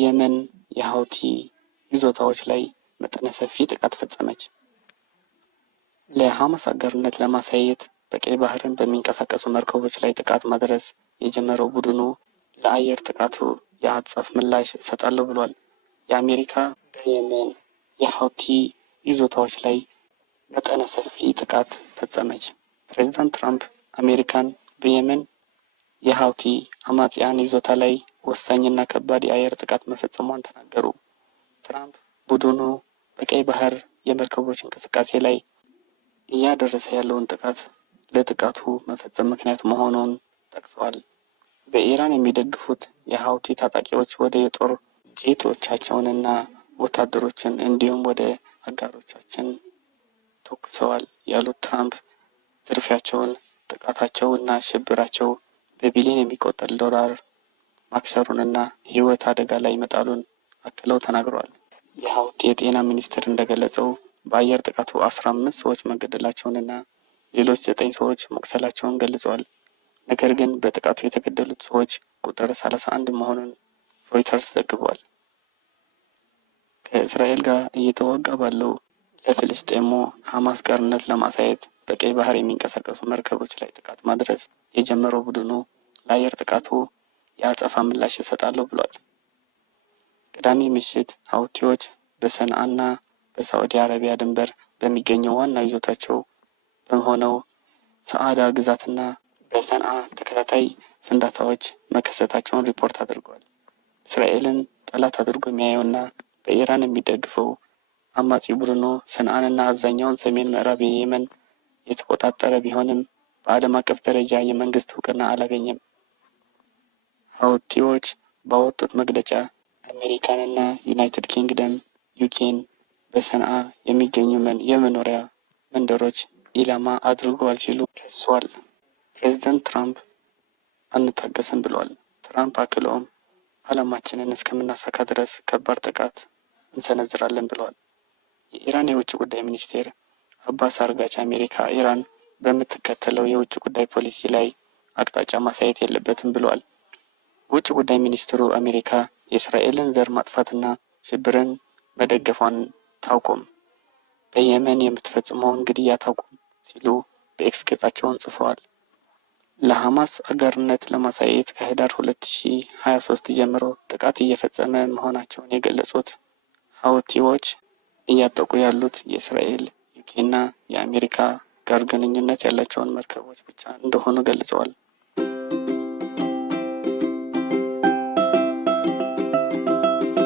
በየመን የሀውቲ ይዞታዎች ላይ መጠነ ሰፊ ጥቃት ፈጸመች። ለሐማስ አጋርነት ለማሳየት በቀይ ባህርን በሚንቀሳቀሱ መርከቦች ላይ ጥቃት ማድረስ የጀመረው ቡድኑ ለአየር ጥቃቱ የአጸፋ ምላሽ እሰጣለሁ ብሏል። የአሜሪካ በየመን የሀውቲ ይዞታዎች ላይ መጠነ ሰፊ ጥቃት ፈጸመች። ፕሬዝዳንት ትራምፕ አሜሪካን በየመን የሀውቲ አማጽያን ይዞታ ላይ ወሳኝና ከባድ የአየር ጥቃት መፈጸሟን ተናገሩ። ትራምፕ ቡድኑ በቀይ ባህር የመርከቦች እንቅስቃሴ ላይ እያደረሰ ያለውን ጥቃት ለጥቃቱ መፈጸም ምክንያት መሆኑን ጠቅሰዋል። በኢራን የሚደግፉት የሀውቲ ታጣቂዎች ወደ የጦር ጄቶቻቸውንና ወታደሮችን እንዲሁም ወደ አጋሮቻችን ተኩሰዋል ያሉት ትራምፕ ዝርፊያቸውን፣ ጥቃታቸው እና ሽብራቸው በቢሊዮን የሚቆጠር ዶላር ማክሰሩንና ሕይወት አደጋ ላይ መጣሉን አክለው ተናግረዋል። የሀውቲ የጤና ሚኒስቴር እንደገለጸው በአየር ጥቃቱ 15 ሰዎች መገደላቸውንና ሌሎች 9 ሰዎች መቁሰላቸውን ገልጸዋል። ነገር ግን በጥቃቱ የተገደሉት ሰዎች ቁጥር 31 መሆኑን ሮይተርስ ዘግቧል። ከእስራኤል ጋር እየተዋጋ ባለው ለፍልስጤሙ ሐማስ ጋርነት ለማሳየት በቀይ ባህር የሚንቀሳቀሱ መርከቦች ላይ ጥቃት ማድረስ የጀመረው ቡድኑ ለአየር ጥቃቱ የአጸፋ ምላሽ እሰጣለሁ ብሏል። ቅዳሜ ምሽት ሀውቲዎች በሰንዓና በሳዑዲ አረቢያ ድንበር በሚገኘው ዋና ይዞታቸው በሆነው ሰዓዳ ግዛትና በሰንዓ ተከታታይ ፍንዳታዎች መከሰታቸውን ሪፖርት አድርጓል። እስራኤልን ጠላት አድርጎ የሚያየውና በኢራን የሚደግፈው አማጺ ቡድኑ ሰንዓንና አብዛኛውን ሰሜን ምዕራብ የየመን የተቆጣጠረ ቢሆንም በዓለም አቀፍ ደረጃ የመንግስት እውቅና አላገኘም። ሀውቲዎች ባወጡት መግለጫ አሜሪካንና ዩናይትድ ኪንግደም ዩኬን በሰንዓ የሚገኙ የመኖሪያ መንደሮች ኢላማ አድርገዋል ሲሉ ከሷል። ፕሬዝዳንት ትራምፕ አንታገስም ብለዋል። ትራምፕ አክለውም ዓላማችንን እስከምናሳካ ድረስ ከባድ ጥቃት እንሰነዝራለን ብለዋል። የኢራን የውጭ ጉዳይ ሚኒስቴር አባስ አርጋች አሜሪካ ኢራን በምትከተለው የውጭ ጉዳይ ፖሊሲ ላይ አቅጣጫ ማሳየት የለበትም ብለዋል። ውጭ ጉዳይ ሚኒስትሩ አሜሪካ የእስራኤልን ዘር ማጥፋትና ሽብርን መደገፏን ታውቁም፣ በየመን የምትፈጽመውን ግድያ ታውቁም ሲሉ በኤክስ ገጻቸውን ጽፈዋል። ለሐማስ አጋርነት ለማሳየት ከህዳር 2023 ጀምሮ ጥቃት እየፈጸመ መሆናቸውን የገለጹት ሀውቲዎች እያጠቁ ያሉት የእስራኤል፣ ዩኬና የአሜሪካ ጋር ግንኙነት ያላቸውን መርከቦች ብቻ እንደሆኑ ገልጸዋል።